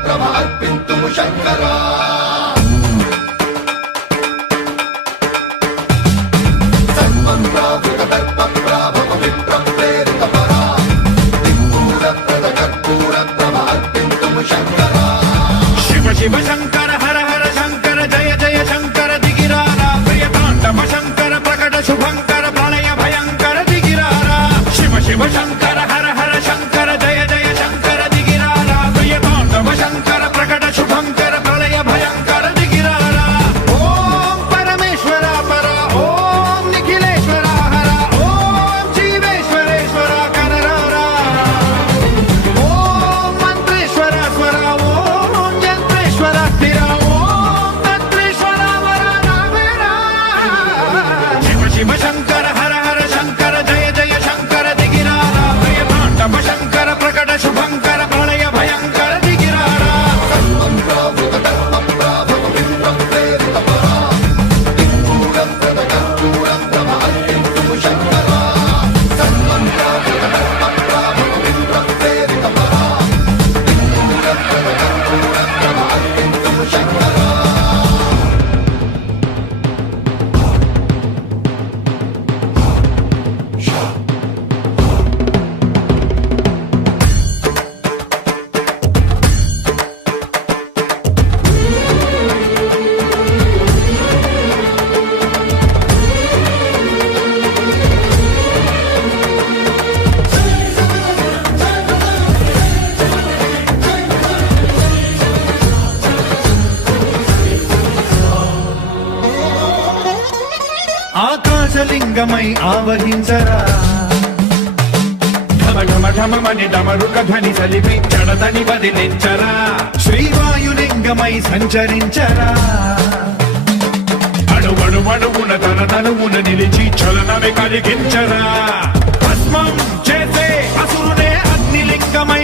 పూరత్రమ అర్పింతుము శంకరా సర్వం ప్రావృత దర్ప ప్రాభవ విప్ర ప్రేరిత పరా దిక్పూరప్రద కర్పూరత్రమ అర్పింతుము శంకరా శివ శివ శంకర హర హర శంకర జయ జయ శంకర దిగిరారా ప్రియతాండవ శంకర ప్రకట శుభంకర ప్రళయ భయంకర దిగిరారా శివ శివ శంకర హర హర శంకర జయ జయ శంకర దిగిరారా ప్రియతాండవ శంకర ప్రకట శుభంకర ప్రళయ భయంకర దిగిరారా ఓం పరమేశ్వర పర ఓం నిఖిలేశ్వర హర ఓం జీవేశ్వరేశ్వర కనరారా ఓం మంత్రేశ్వర స్వర ఓం యంత్రేశ్వర స్థిర ఓం తంత్రేశ్వర వర నావేరా శివ శివ శంకర హర హర శంకర జయ జయ శంకర దిగిరారా ప్రియతాండవ శంకర ప్రకట శుభంకర ప్రళయ భయంకర దిగిరారా సర్వం ప్రావృత దర్ప ప్రాభవ విప్ర ప్రేరిత పరా దిక్పూరప్రద కర్పూరత్రమ అర్పింతుము శంకరా సర్వం ప్రావృత దర్ప ప్రాభవ విప్ర ప్రేరిత పరా దిక్పూరప్రద కర్పూరత్రమ అర్పింతుము శంకరా ఆకాశలింగమై ఆవహించరా ఢమ ఢమ ఢమమని డమరుక ధ్వని సలిపి జడదని వదిలించరా శ్రీవాయులింగమై సంచరించరా అణువణువున తన తనువున నిలిచి చలనమే కలిగించరా భస్మం చేసే అసురునే అగ్నిలింగమై